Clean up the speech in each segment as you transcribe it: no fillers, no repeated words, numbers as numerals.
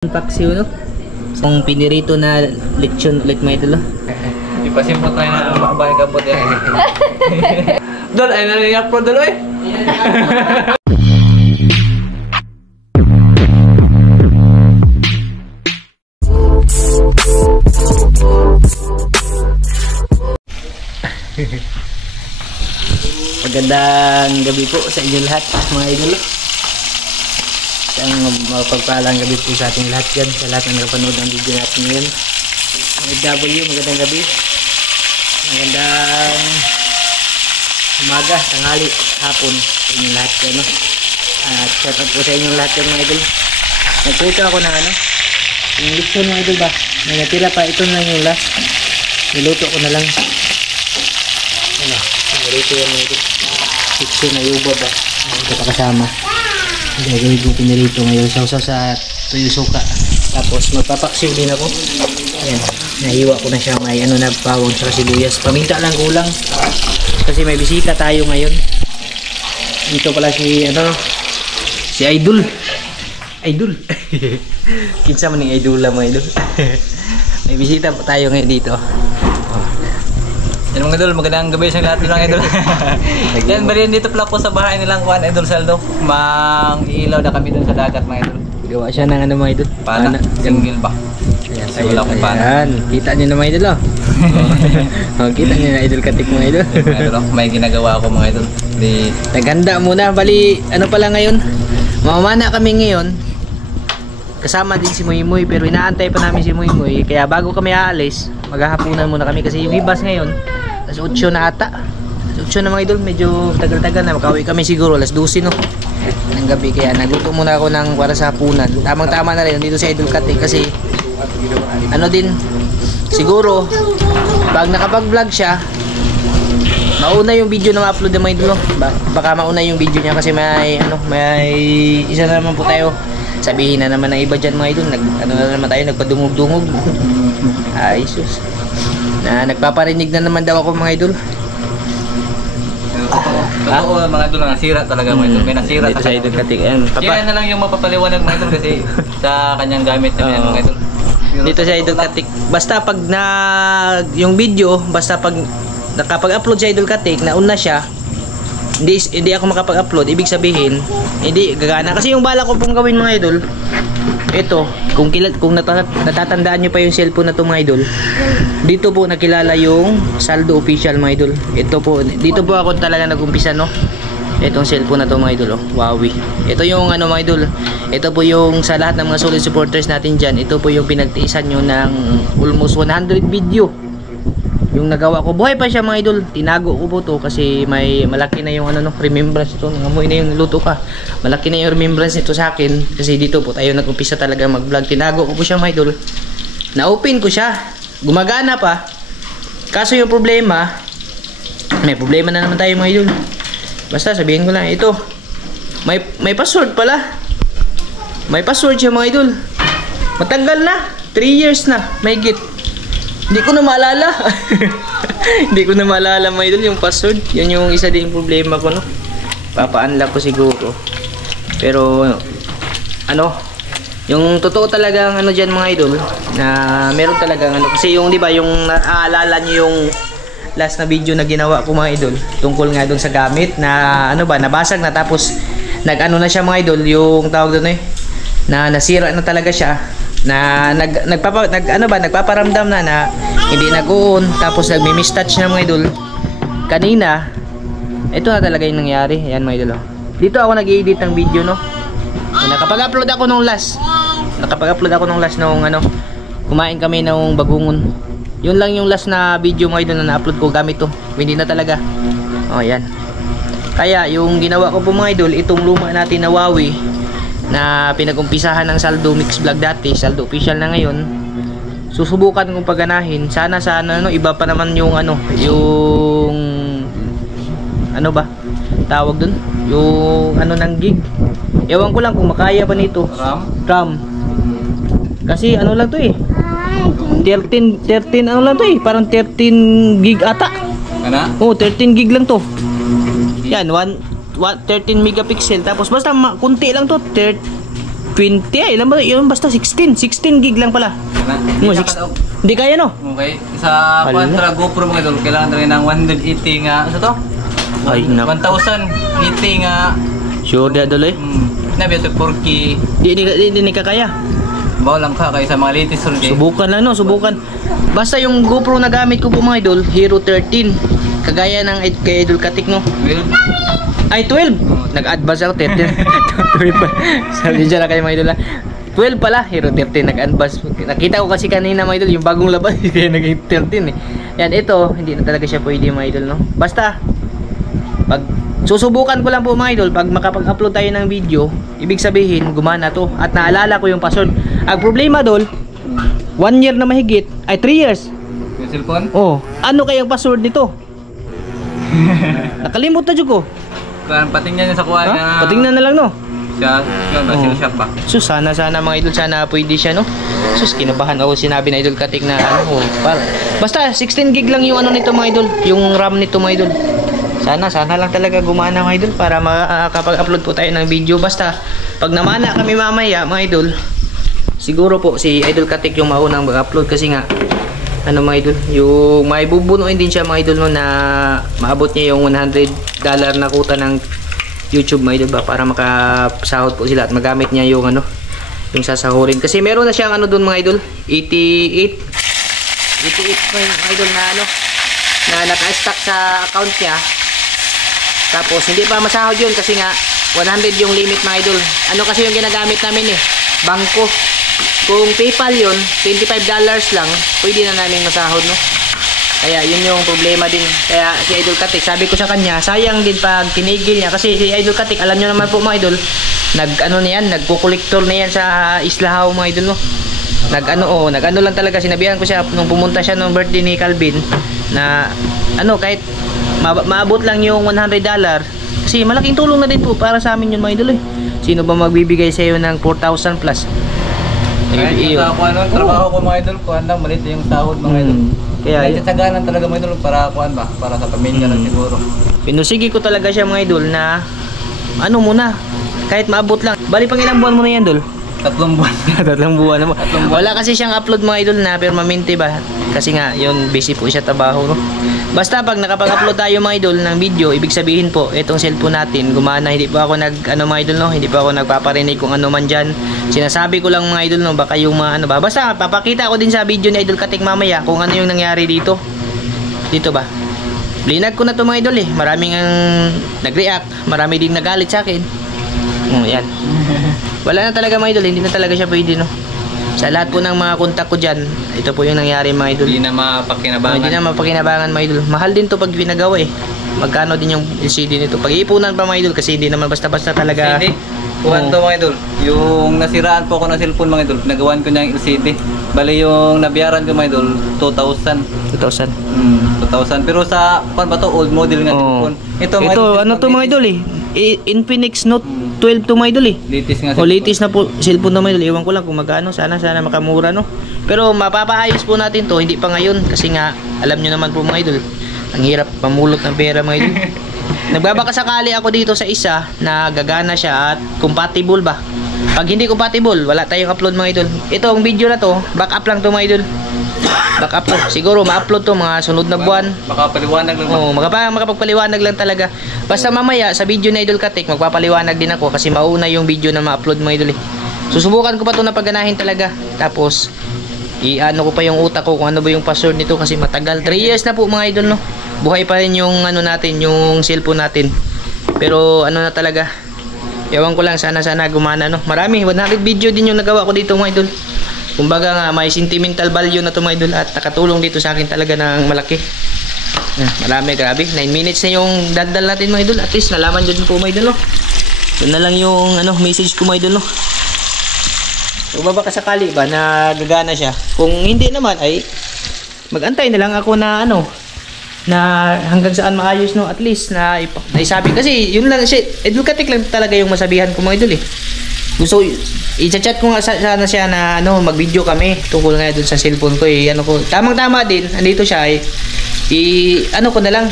Paksiw, no? Ang pinirito na lechon ulit mga idol. Ipasimpot tayo na mabay kabot yan. Dol, ay nariyak po dol eh. Magandang gabi po sa inyo lahat mga idol. Isang mapagpalang gabi po sa ating lahat dyan, sa lahat na nakapanood ng video natin ngayon. FW, magandang gabi, magandang umaga, tanghali, hapon sa inyong lahat dyan, no? At shout out po sa inyong lahat dyan mga idol. Nagputo ako ng yung lechon mga idol ba, may natira pa, ito na yung last, niluto ko na lang. Pinirito yan mga idol, lechon na yuba ba, ito pa kasama. Gagawin ko pinirito ngayon sa tuyo suka. Tapos magpapaksiw din ako. Ayan, nahiwa ko na siya. May na bawang sa sibuyas. Paminta lang kulang. Kasi may bisita tayo ngayon. Dito pala si si Idol. Idol. Kinsa man ng Idol lang mga idol. May bisita po tayo ngayon dito. Yan mga idol, magandang gabi sa lahat nilang idol. Yan, bali dito pala po sa bahay nilang Juan Idol Saldo. Mang-ilaw na kami dun sa dagat mga idol. Gawa siya ng mga idol. Pana, single ba? Ayan, so, wala akong pana. Ayan, kita nyo na mga idol, oh. Kita nyo na Idol Katik mga idol. Idol, may ginagawa ako mga idol. Naganda muna, bali ano pala ngayon, mamamana kami ngayon. Kasama din si Muymoy, pero inaantay pa namin si Muymoy. Kaya bago kami aalis, maghahapunan muna kami kasi yung ibas ngayon alas 8 na ata. Alas 8 na mga idol, medyo tagal-tagal na. Makauwi kami siguro alas 12 no ng gabi. Kaya nagluto muna ako ng para sa hapunan. Tamang-tama na rin dito sa Idol Katik kasi din siguro pag nakapag-vlog siya, mauna yung video na ma-upload ng mga idol. Baka mauna yung video niya kasi may isa na naman po tayo. Sabihin na naman ng iba dyan mga idol, na naman tayo, nagpadungog-dungog. Ay sus, na nagpaparinig na naman daw ako mga idol. Totoo mga idol, nasira talaga mga idol. May nasira dito sa Idol Katik. Yan na lang yung mapapaliwanag mga idol kasi sa kanyang gamit na yan mga idol. Dito sa Idol Katik, basta pag yung video, basta pag nakapag-upload sa Idol Katik, nauna siya, hindi ako makapag-upload, ibig sabihin hindi gagana. Kasi yung bala ko pong gawin mga idol, ito, kung natatandaan nyo pa yung cellphone na to mga idol, dito po nakilala yung Saldo Official mga idol. Dito po ako talaga nag-umpisa, no? Itong cellphone na to mga idol, oh, Huawei. Ito yung mga idol, ito po yung sa lahat ng mga solid supporters natin dyan, ito po yung pinagtiisan nyo ng almost 100 video yung nagawa ko. Buhay pa siya mga idol, tinago ko po to kasi may malaki na yung remembrance ito. Nangamoy na yung luto ka, malaki na yung remembrance nito sa akin kasi dito po tayo nag-umpisa talaga mag-vlog. Tinago ko po siya mga idol, na-open ko siya, gumagana pa. Kaso yung problema, may problema na naman tayo mga idol. Basta sabihin ko lang, ito may password pala, may password siya mga idol. Matagal na, 3 years na may git. Hindi ko na maalala. Hindi ko na maalala mga idol yung password. Yan yung isa din problema ko, no? Papa-unlock ko siguro. Pero yung totoo talagang dyan mga idol, na meron talagang kasi yung 'di ba yung naaalala niyo yung last na video na ginawa ko mga idol tungkol nga doon sa gamit na nabasag na, tapos na siya mga idol, yung tawag doon na nasira na talaga siya, na nagpaparamdam na hindi nag-on, tapos nagmi-mistouch na mga idol. Kanina ito na talaga yung nangyari. Ayan mga idol, oh. Dito ako nag-edit ng video, no? Nakapag-upload ako nung last nung kumain kami ng bagungon. Yun lang yung last na video mga idol na na-upload ko gamit to. Hindi na talaga. Oh, yan. Kaya yung ginawa ko po mga idol, itong luma natin na Huawei na pinag-umpisahan ng Saldo Mix Vlog dati, Saldo Official na ngayon, susubukan kong paganahin. Sana iba pa naman yung yung ba tawag dun, yung ng gig. Ewan ko lang kung makaya ba nito. RAM. Kasi lang to 13 lang to parang 13 gig ata. Oh, 13 gig lang to. Yan, 13 megapixel. Tapos basta kunti lang to, 20 ay, ilan ba? Yun basta 16 gig lang pala. Hindi Mo, ka 6 hindi kaya no? Okay. Sa Hala. kontra GoPro mga idol, kailangan talaga ng 180 nga. Ano to? Ay, nak. 1,080 nga. Sure da doloy. Nabi sa 4K. Di kakaya. Bawa lang ka kayo sa mga latest ron kay. Subukan lang no, subukan. Basta yung GoPro na gamit ko po mga idol, Hero 13. Kagaya ng kay Idol Katik no. Well, Ay 12. Nag-advance ako 13. 12 pa. Sabi dyan na kayo mga idol. 12 pala, Hero 13 nag-advance. Nakita ko kasi kanina mga idol, yung bagong labas kaya naging 13 eh. Yan, ito, hindi na talaga siya pwede mga idol no. Basta pag susubukan ko lang po mga idol, pag makapag-upload tayo ng video, ibig sabihin gumana to at naalala ko yung password. Ang problema dol, 1 year na mahigit, ay 3 years. yung cellphone. Oh, ano kaya ang password nito? Nakalimot na dyan ko. Kan patingnan niya sa kuha Ha? na. Patingnan na lang no. Siya, yun ba Oh. shop pa. Sus, sana mga idol, sana pwede siya no. Sus, kinabahan ako sinabi na Idol Katik na ano, basta 16 gig lang yung ano nito mga idol, yung RAM nito mga idol. Sana lang talaga gumana mga idol para makapag-upload po tayo ng video. Basta pag namana kami mamaya mga idol, siguro po si Idol Katik yung maunang mag-upload kasi nga ano mga idol, yung may bubunuin din siya mga idol no, na maabot niya yung $100 na kuta ng YouTube mga idol ba, para makasahod po sila at magamit niya yung ano, yung sasahurin. Kasi meron na siyang ano doon mga idol, 88 mga idol na ano, na naka-stack sa account niya. Tapos hindi pa masahod yun kasi nga 100 yung limit mga idol. Ano kasi yung ginagamit namin eh, bangko. Kung PayPal yun, $25 lang, pwede na namin masahod no. Kaya yun yung problema din. Kaya si Idol Katik, sabi ko sa kanya, sayang din pag tinigil niya. Kasi si Idol Katik, alam nyo naman po mga idol, nagko-collector na yan sa Islahaw mga idol no. Nag-ano lang talaga, sinabihan ko siya nung pumunta siya nung birthday ni Calvin na ano, kahit maabot lang yung $100 kasi malaking tulong na din po para sa amin yun mga idol eh. Sino ba magbibigay sa iyo ng 4,000 plus? Kahit sa kuha nun, trabaho ko mga idol, kuha lang, malit yung sahod mga idol. Kaya Kahit tsaganan talaga mga idol para kuha ba? Para sa pamilya lang siguro. pinusigi ko talaga siya mga idol na ano muna, kahit maabot lang. Bali pang ilang buwan mo na yan dol? 3 buwan. 3 buwan na mo. 3 buwan. Wala kasi siyang upload mga idol na permanente ba? Kasi nga yun, busy po siya trabaho no. Basta pag nakapag-upload tayo mga idol ng video, ibig sabihin po itong cellphone natin gumana. Hindi pa ako mga idol no, hindi pa ako nagpaparinig kung ano man diyan. Sinasabi ko lang mga idol no, baka yung mga ano ba. Basta papakita ko din sa video ni Idol Katik mamaya kung ano yung nangyari dito. Dito ba? Blinag ko na to mga idol eh. Maraming ang nag-react, marami din nagalit sa akin. Yan. Wala na talaga mga idol, hindi na talaga siya pwede no. Sa lahat po ng mga kontak ko dyan, ito po yung nangyari mga idol. Hindi na mapakinabangan. Hindi na mapakinabangan mga idol. Mahal din to pag pinagawa eh. Magkano din yung LCD nito. Pag-iipunan pa mga idol kasi hindi naman basta-basta talaga. LCD? Kuhan to mga idol. Yung nasiraan po ako ng cellphone mga idol, nagawan ko niya yung LCD. Bali yung nabiyaran ko mga idol, 2,000. 2,000. 2,000. Pero sa, kuhan ba to, old model nga cellphone. Ito Ano to mga idol eh. Infinix Note 12 to mga idol eh. Latest nga O latest na po cellphone na mga idol. Iwan ko lang kung magkano. Sana makamura no. Pero mapapaayos po natin to. Hindi pa ngayon. Kasi nga alam nyo naman po mga idol, ang hirap pamulot ng pera mga idol. Nagbabaka sakali ako dito sa isa na gagana siya at compatible ba. Pag hindi compatible, wala tayong upload mga idol. Itong video na to, backup lang to mga idol. Backup to. Siguro ma-upload to mga sunod na buwan. Makapaliwanag lang. Oo, makapagpaliwanag lang talaga. Basta mamaya sa video na Idol Katik, magpapaliwanag din ako kasi mauna yung video na ma-upload mga idol eh. Susubukan ko pa to na pagganahin talaga. Tapos i-ano ko pa yung utak ko kung ano ba yung password nito kasi matagal. 3 years na po mga idol no. Buhay pa rin yung ano natin, yung cellphone natin. Pero ano na talaga. Ewan ko lang, sana gumana no. Marami, 100 video din yung nagawa ko dito mga idol. Kumbaga nga may sentimental value na to mga idol at nakatulong dito sa akin talaga ng malaki. Marami, grabe. 9 minutes na yung daldal natin mga idol. At least nalaman dyan po mga idol no. Yun na lang yung ano, message ko mga idol no. So baka sakali ba na gagana siya. Kung hindi naman ay magantay na lang ako na ano, na hanggang saan maayos no, at least na naisabi kasi yun lang si Idol Katik lang talaga yung masabihan ko mga idol eh. Gusto i-chat ko nga sana siya na ano, mag-video kami tungkol nga dun sa cellphone ko eh. Ano ko, tamang-tama din andito siya eh. Ano ko na lang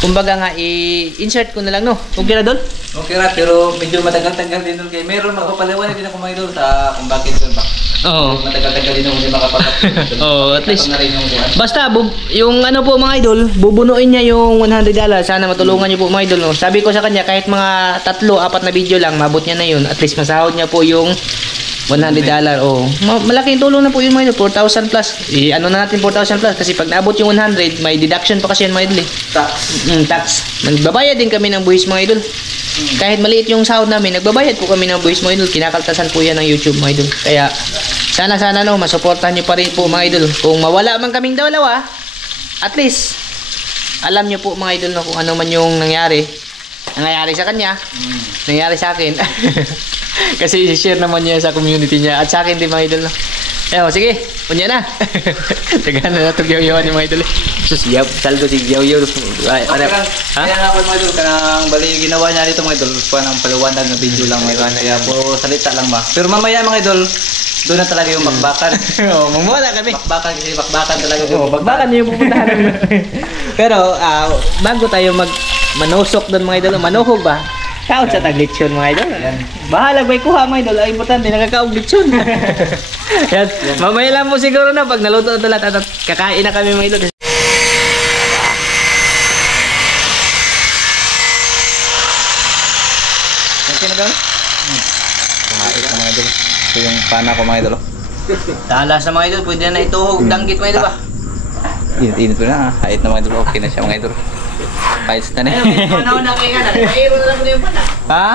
kumbaga nga i-insert ko na lang no. Okay na Dol? Okay ra, pero medyo matagal-tagal din doon kay meron magpapaliwanag din ako mga idol sa kung bakit doon ba. Oo. Matagal-tagal din ako hindi makapag-upload. Oo, at least. Na rin yung buwan. Basta yung ano po mga idol, bubunuin niya yung $100. Sana matulungan niyo po mga idol no. Sabi ko sa kanya kahit mga 3-4 na video lang, mabot niya na yun. At least masahod niya po yung $100. Oh. Malaking tulong na po yun mga idol, 4,000 plus. Ano na natin 4,000 plus kasi pag naabot yung 100, may deduction pa kasi yan mga idol eh. Tax. Tax. Nagbabayad din kami ng buwis mga idol. Kahit maliit yung sahod namin, nagbabayad po kami ng buwis mga idol. Kinakaltasan po yan ng YouTube mga idol. Kaya sana no, masuportahan niyo pa rin po mga idol. Kung mawala man kaming dalawa, at least alam niyo po mga idol no, kung ano man yung nangyari sa kanya, nangyari sa akin. Kasi i-share naman niya sa community niya at sa akin din mga idol no. Ewan, sige, punya na. Tagaan na itong yaw-yawan yung mga idol. Sus, yaw, saldo si yaw-yaw. Ha? Kaya nga po mga idol, kanang bali yung ginawa niya dito mga idol, pa ng paliwanag na video lang mga idol. Kaya po salita lang ba. Pero mamaya mga idol, doon na talaga yung bakbakan. Oo, mamula kami. Bakbakan kasi bakbakan talaga. Oo, bakbakan yung pupuntahan namin. Pero bago tayo manusok doon mga idol, manuhog ba? Kaon sa taglitsyon mga idol. Bahala ba'y kuha mga idol. Ang importante, nakakaog litsyon. Yan. Mamaya lang mo siguro na pag naluto ito lahat at kakain na kami mga idol. Okay na gano'n? Kahit na mga idol. Ito yung pana ko mga idol. Talas na mga idol, pwede na ituhog danggit mga idol ba? Init ko na. Kahit na mga idol. Okay na siya mga idol. Kahit na Ayun, una kayo nga na. Mayroon na lang po yung pana. Ha?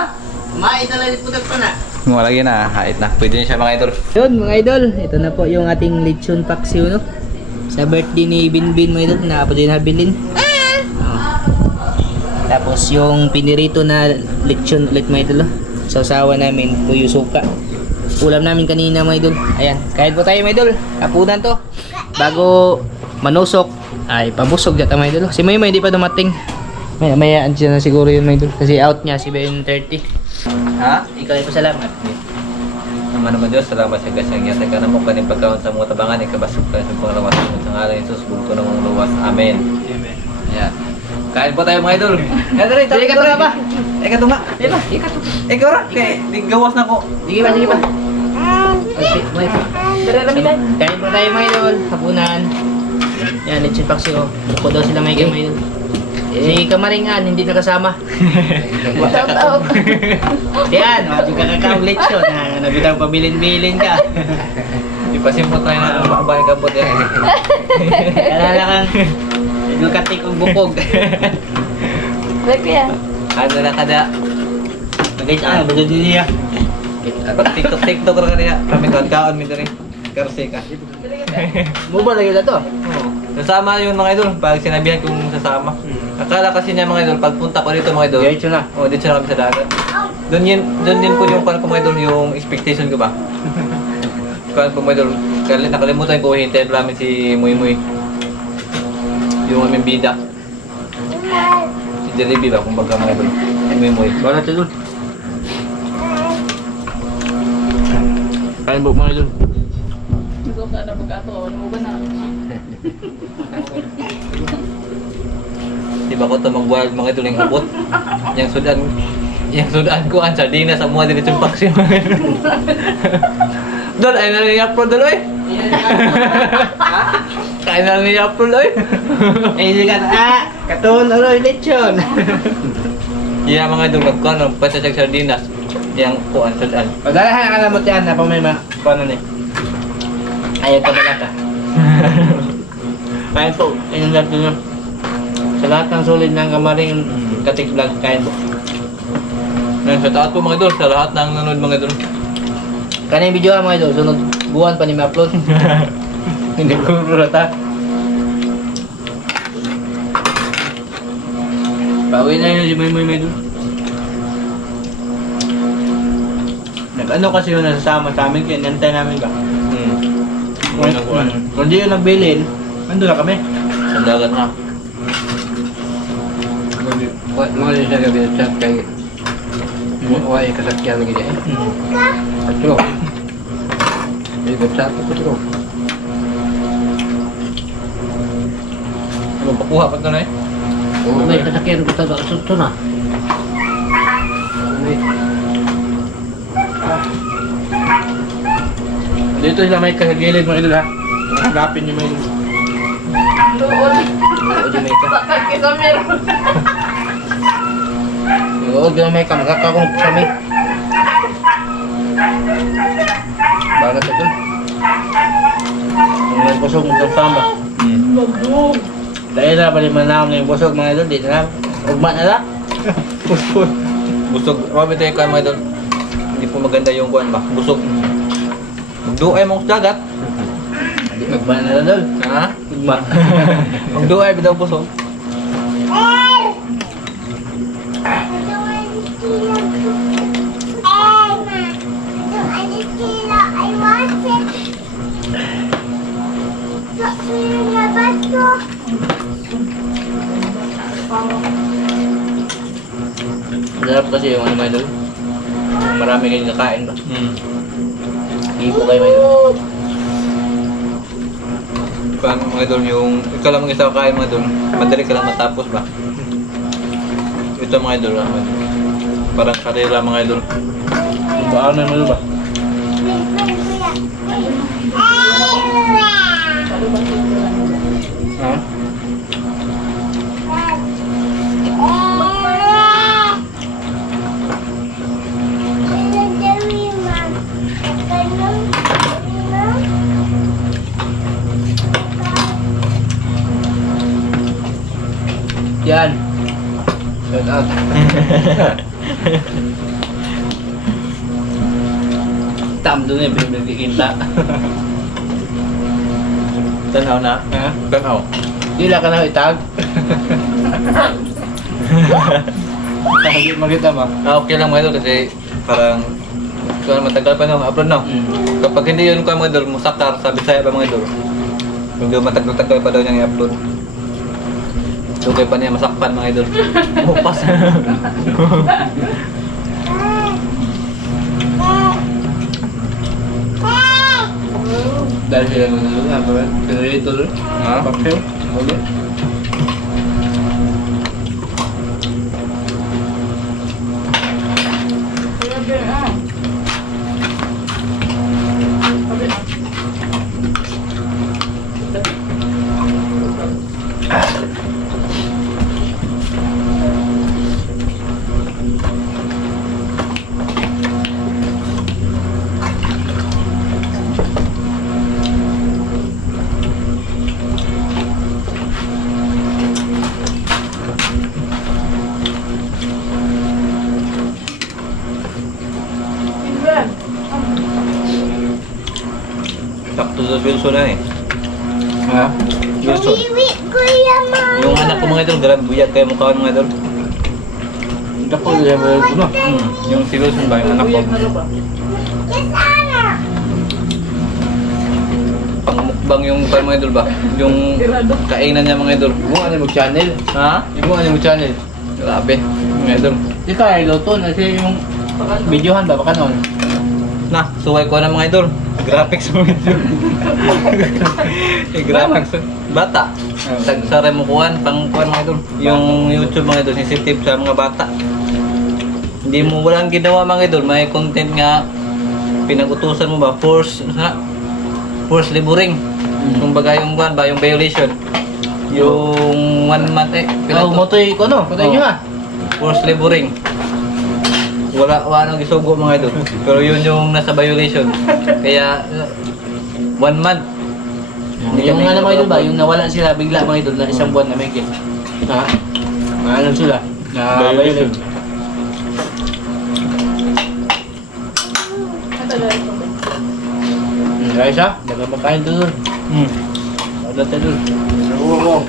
Kumain na lang po pana. Malagyan na. Kahit na. Pwede na siya mga idol. Yun mga idol, ito na po yung ating lechon paksiw no. Sa birthday ni Binbin mga idol, na din habilin. Tapos yung pinirito na lechon ulit mga idol. Sausawa namin tuyo suka. Ulam namin kanina mga idol. Ayan, kahit po tayo mga idol. Hapunan to. Bago manusok ay pabusog dyan mga idol. Si Maymay hindi pa dumating. Mayaan siya na siguro yun mga idol. Kasi out niya si 7:30. Ha? Ikaw ay pasalamat. Naman naman Diyos, salamat sa gasang yata ka na mo kaning pagkaon sa mga tabangan, ikabasok ka sa mga lawas sa ngalan ni Jesus, bulto na mong luwas. Amen. Amen. Ayan. Kain po tayo mga idol. Sige ka to ba? Eka to nga. Ikaw ra. Kaya, di gawas na ko. Sige ba? Kain po tayo mga idol. Hapunan. Yan, lechon paksiw. Buko daw sila may mga idol. Si Kamaringan, hindi nakasama. Shout-out. Yan, medyo kakakaong lechon. Nabitang pabilin-bilin ka. Ipasimpot tayo na ang mabay kabot yan. Kalala kang nagkatik ang bukog. Kuya. Ano na kada. Guys, basta din niya. Pag TikTok ra kaniya. Kami kaon mi diri. Karse ka. Mobile lagi na to. Sasama yun mga idol. Pag sinabihan kong sasama. Akala kasi niya mga idol, pagpunta ko dito mga idol. Diretso na. Oh, dito na kami sa dagat. Doon din po yung pan ko mga idol, yung expectation ko ba. Kan po mga idol, nakalimutan ko hintayin namin si Muy Muy. Yung aming bida. Si Jalebi ba, kumbaga mga idol. Muy Muy. Balat siya dun. Kain po mga idol. Ikaw ka na mag-ato. Ano mo ba na? Di ba ko ito mag-wild mga idol yung abot? Yung sudan ko ang sardinas sa mga diretsong paksi mga idol. Dol, ay na rin upload dol eh. Kaya na rin upload eh. Eh, sige ka. Katon, aloy, lechon. Iya mga idol, magkano, pasasag sardinas. Yang kuan sudan. Pagdalahan ka na mo tiyan na pang may paano ni. Ayaw ka balata. Kain po, ayun lang nyo. Sa lahat ng sulit ng Kamaring Katik Vlog, kain po. Sa taat po mga idol, sa lahat ng nanonood mga idol. Kaya yung video mga idol, sunod buwan pa ni ma-upload. Hindi ko rata. Bawi na yun si May idol. Nag-ano kasi yun nasasama sa amin, kaya nantay namin ba? Kung di yun nagbilin, nandun na kami. Sa dagat na. Mga din siya gabi sa kay Huwag kasakyan lagi dia. Patro. Jadi besar tu patro. Magpakuha pa ito na eh. May sasakyan ko sa suto na. Dito sila may kasagilid mga idol ha. Hanapin niyo may Doon. Oo, Jamaica. Sakit kita meron. Oo, Jamaica. Magkakakong kami. Bagat ito. Yung may busog ng samba. Bagdog. Dahil na pala manam na yung busog mga idol. Dito na. Ugma na lang. Busog. Busog. Mabit tayo ka mga idol. Hindi po maganda yung kuhan ba? Busog. Magduay mong dagat. Ugma na lang dol. Ha? Ugma. Magduay bitaw busog. Masarap kasi yung ano mga idol. Marami kayong kakain ba? Ipo kayo mga idol. Paano mga idol yung ikaw lang mag-isa kain mga idol. Madali ka lang matapos ba? Ito mga idol mga idol. Parang karera mga idol. Baan na mga ba? Ha? Yan. Shout out. Tam doon eh, binigkikita. Tanaw na. Ha? Tanaw. Dila ka na itag. Hindi makita ba? Okay lang mga idol kasi parang kung matagal pa no, upload no. Kapag hindi yun ko mga idol, musakar sa Bisaya pa mga idol. Hindi matagal-tagal pa daw niyang i-upload. Dugay pa niya masakpan mga idol. Upas. Dahil sila nandun, apa ba? Pinarito doon. Ha? Papel. Okay. Grabe ah. Sabi na. Ilan? Sakto sa Wilson na eh. Ha? Wilson. Yung anak ko mga idol, grabe buyag kayo mukha mga idol. Dako nila ba ito no? Yung si Wilson ba, yung anak ko. Buyag na rin ba? Pangmukbang yung pa mga idol ba? Yung Tirado. kainan niya mga idol. Yung ano mo channel? Ha? Yung ano mo channel? Grabe, mga idol. Di ka ay luto na siya yung videohan ba? Baka noon? Na, suway ko na mga idol. Graphics mga idol. Graphics. Bata. Sa remokuhan, pang kuhan mga idol. Yung YouTube mga idol, sensitive sa mga bata. Hindi mo walang ginawa mga idol. May content nga pinag-utusan mo ba? Force laboring. Kumbaga yung kuhan ba? Yung violation. Yung 1 month eh. Oh, motoy ko no? Motoy nyo ha? Forced laboring. Wala nang isugo mga idol. Pero yun yung nasa violation. Kaya 1 month. Yung ano mga idol ba? Yung nawala sila bigla mga idol na isang buwan na may ha? Ano sila? Na violate. Matagal ko. Guys ha? Nagmamakain doon. Wala tayo doon. Oo.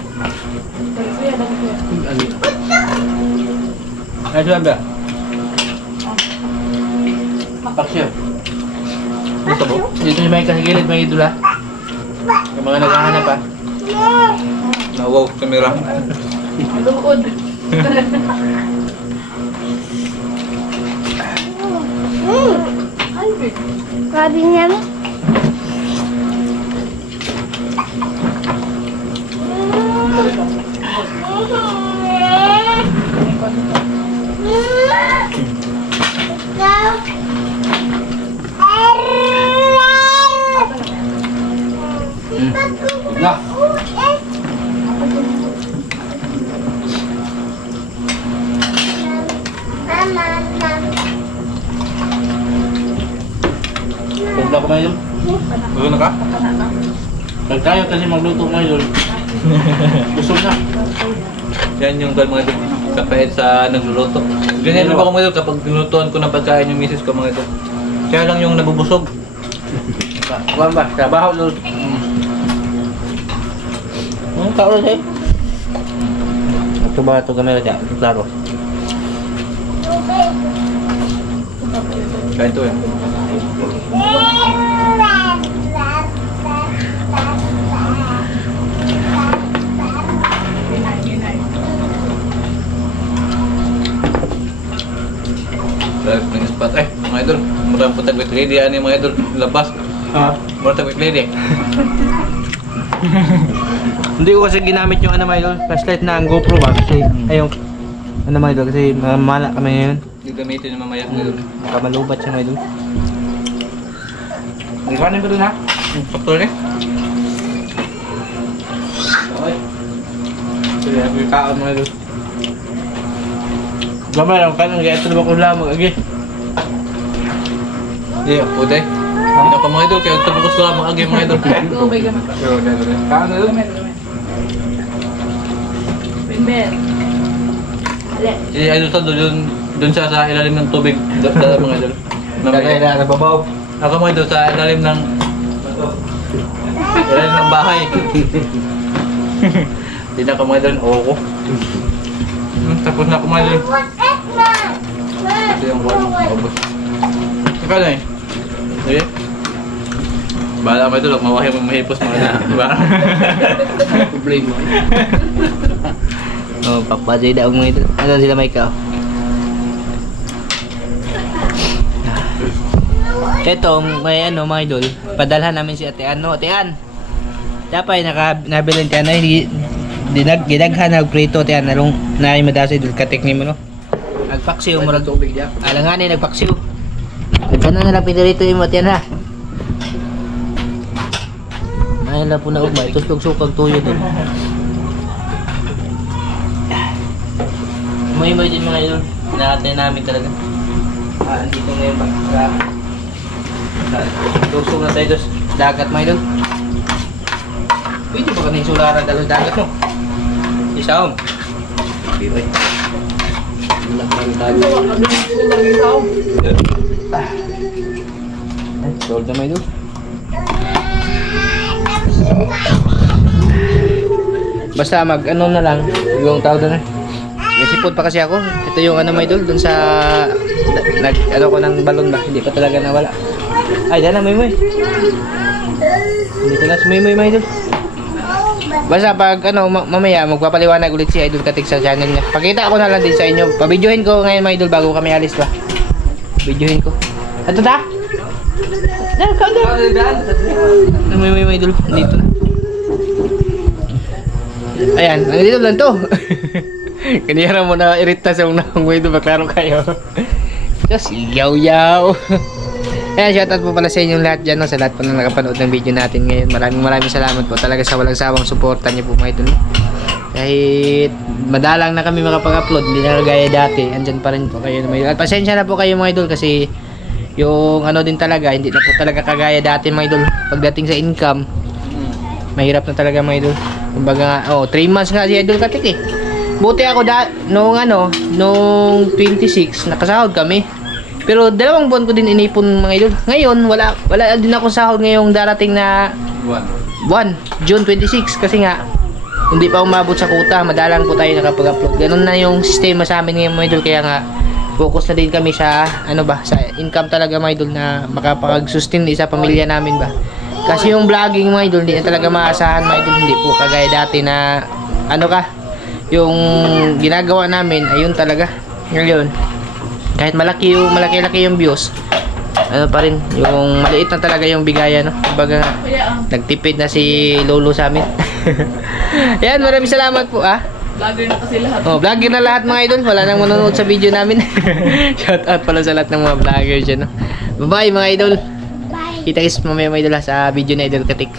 Kuya, dami kuya. Ano? Ano sabi ba? Paksyo. Gusto mo? Dito may kasagilid mga idol ha? Yung mga naghahanap ha? Wow, kamera. Luod. Ay, babe. Sabi niya, Na. Punta ko ngayon. Gusto na ka? Pag tayo kasi magluto ngayon. Gusto na. Yan yung mga idol. Kapait sa nagluluto. Ganyan ba ko mga idol kapag nilutuan ko ng pagkain yung misis ko mga idol. Kaya lang yung nabubusog. Kuwan ba? Trabaho doon. Ang kaoras eh. Ito ba ito kamera dyan? Klaro. Kaya ito eh. Dahil ng spot eh, mga idol. Murang po tagwit lady yan yung mga idol. Labas. Ha? Murang tagwit lady. Hindi ko kasi ginamit yung ano mga idol, flashlight na ang GoPro ba? Kasi ayong ano mga idol, kasi mamala kami ngayon. Gagamitin yung mamaya mga idol. Kamalubat siya mga idol. Ikanin ko doon ha? Faktor eh. Okay. Sige, kaon mga doon. Gamay lang kanon kaya ito naman ko lamang agi. Iya, uday. Hindi pa mga idol, kaya ito bukas lang mga agi mga idol. Go, may gamit. Kaon na doon. Gamit, gamit. Bimber. Ale. Si Idol Sando dun siya sa ilalim ng tubig. Dala mga idol. Kaya na nababaw. Ako mga idol sa ilalim ng bahay. Hindi na ako mga idol, oo ko. Tapos na ako mga idol. Ito yung one, obos. Ika na eh. Sige. Bahala mga idol, mawahi mong mahipos mga idol. Diba? Problema. Oh, papajay daw mga idol. Ano sila may ka? Ito, may ano mga idol, padalhan namin si Ate Ann, no? Ate Ann! Dapat nabilin ti ano, ginaghan na prito ti Ann, nalong naay madasa idol, katekni mo no? Nagpaksiw mo rin. Tubig niya. Alangan nagpaksiw. Nagkano na lang pinirito yung Ate Ann ha? Ay lang po na umay, tuslog-sukag tuyo doon. May din mga idol, nakatay namin talaga. Andito ngayon ba? Lusog na tayo sa dagat mga idol. Pwede ba ka na yung sularan dalo sa dagat no? Isaom. Biway. Wala ka ng dagat. Sold na mga idol. Basta mag ano na lang, yung tawag na. May sipot pa kasi ako. Ito yung ano mga idol, dun sa ano ko ng balon ba? Hindi pa talaga nawala. Ay, dyan na, Maymoy. Dito na si Maymoy, mga idol. Basta pag ano, mamaya, magpapaliwanag ulit si Idol Katik sa channel niya. Pakita ko na lang din sa inyo. Pabidyohin ko ngayon, mga idol, bago kami alis ba? Bidyohin ko. Ato ta? Dahil ka, dahil. Maymoy, mga idol. Dito na. Ayan, nandito lang to. Kaniyara mo na irita sa mga mga ito, baklaro kayo. Just yaw-yaw. Ayan, shoutout po pala sa inyong lahat dyan, no? Sa lahat po na nakapanood ng video natin ngayon. Maraming salamat po talaga sa walang sawang suporta niyo po mga ito. No? Kahit madalang na kami makapag-upload, hindi na kagaya dati, andyan pa rin po kayo. At pasensya na po kayo mga idol kasi yung ano din talaga, hindi na po talaga kagaya dati mga idol. Pagdating sa income, mahirap na talaga mga idol. Kumbaga, 3 months nga si Idol Katik eh. Buti ako nung 26 nakasahod kami. Pero 2 buwan ko din inipon mga idol. Ngayon wala din ako sahod ngayong darating na buwan, June 26 kasi nga hindi pa umabot sa quota, madalang po tayo nakapag-upload. Ganun na yung sistema sa amin ngayon mga idol, kaya nga focus na din kami sa sa income talaga mga idol, na makapag-sustain sa pamilya namin ba. Kasi yung vlogging mga idol, hindi na talaga maasahan mga idol, hindi po kagaya dati na yung ginagawa namin ayun talaga. Ngayon kahit malaki yung views, pa rin yung maliit na talaga yung bigayan, no? Kumbaga nagtipid na si Lolo sa amin. Yan, maraming salamat po Vlogger na kasi lahat. Vlogger na lahat mga idol, wala nang manonood sa video namin. Shout out pala sa lahat ng mga vloggers dyan, no? Bye bye mga idol. Kita-kits mamaya mga idol sa video na Idol Katik.